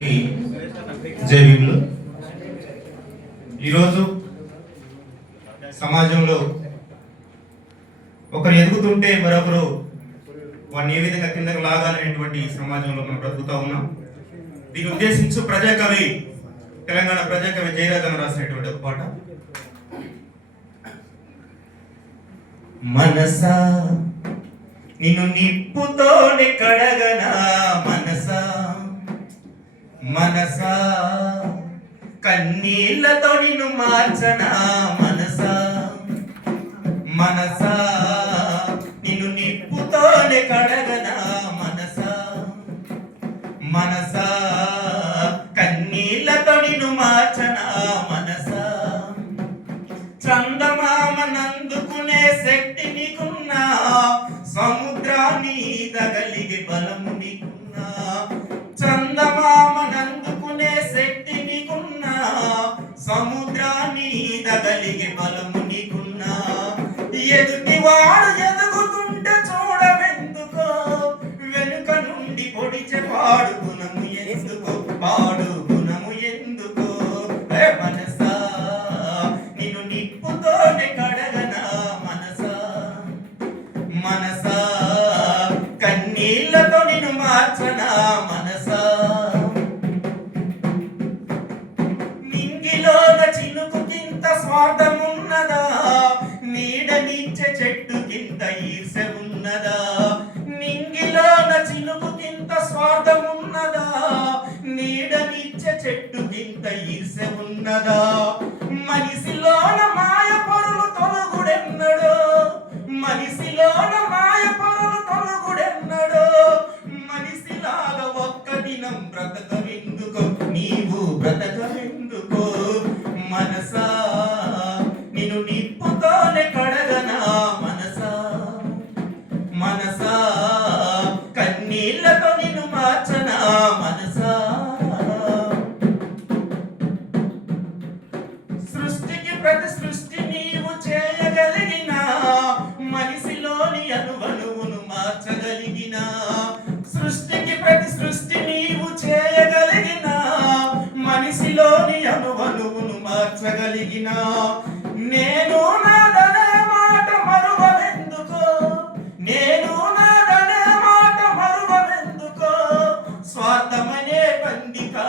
Jail ఈరోజు సమాజంలో ఒకరు ఎదుగుతుంటే మరొకరు వారిని ఏ విధంగా కిందకు లాగాలనేటువంటి సమాజంలో మనం బ్రతుకుతా ఉన్నాం. దీన్ని ఉద్దేశించి ప్రజాకవి తెలంగాణ ప్రజాకవి జయరాజన్ రాసినటువంటి ఒక పాట. మనసా నిన్ను నిప్పుతోనే కడగనా, మనసా మనసా కన్నీళ్లతో నిన్ను మార్చనా, మనసా మనసా నిన్ను నిప్పుతోనే కడగనా, మనసా మనసా కన్నీళ్లతో నిన్ను మార్చనా, మనసా చందమామనందుకునే శక్తి నీకున్నా, సముద్రాన్ని ఈదగలిగే బలము నీకున్నా, చందమామనందుకునే శక్తి నీకున్నా, సముద్రాన్ని ఈదగలిగే బలము నీకున్నా, ఎదుటివాడు ఎదుగుతుంటే చూడవెందుకో, వెనుక నుండి పొడిచే పాడు గుణము ఎందుకో, పాడు గుణము ఎందుకో, మనసా నిన్ను నిప్పుతోనే కడగనా, మనసా మనసా కన్నీళ్లతో నిన్ను మార్చనా, మనసా నింగిలోన చినుకుకింత స్వార్థమున్నదా, నీడనిచ్చే చెట్టుకింత ఈర్ష ఉన్నదా, నింగిలోన చినుకుకింత స్వార్థమున్నదా, నీడనిచ్చే చెట్టుకింత ఈర్ష ఉన్నదా, మనిషిలోన మాయ పొరులు తొలగుడెన్నడో, మనిషిలోన మాయ పొరులు తొలగుడెన్నడో, మనిషిలాగా ఒక్క దినం బ్రతకవెందుకో, నీవు బ్రతకవెందుకో, మనసా నిన్ను నిప్పుతోనే కడగనా, మనసా మనసా కన్నీళ్లతో నిన్ను మార్చనా, మనసా సృష్టికి ప్రతి సృష్టి నీవు చేయగలిగిన, మనిషిలోని అనువనువును మార్చగలిగిన, సృష్టికి ప్రతి సృష్టి నీవు చేయగలిగిన, మనిషిలోని అనువనువును మార్చగలిగిన, నేను నాదనే మాట మరువవెందుకో, నేను నాదనే మాట మరువవెందుకో, స్వార్థమనే బందికా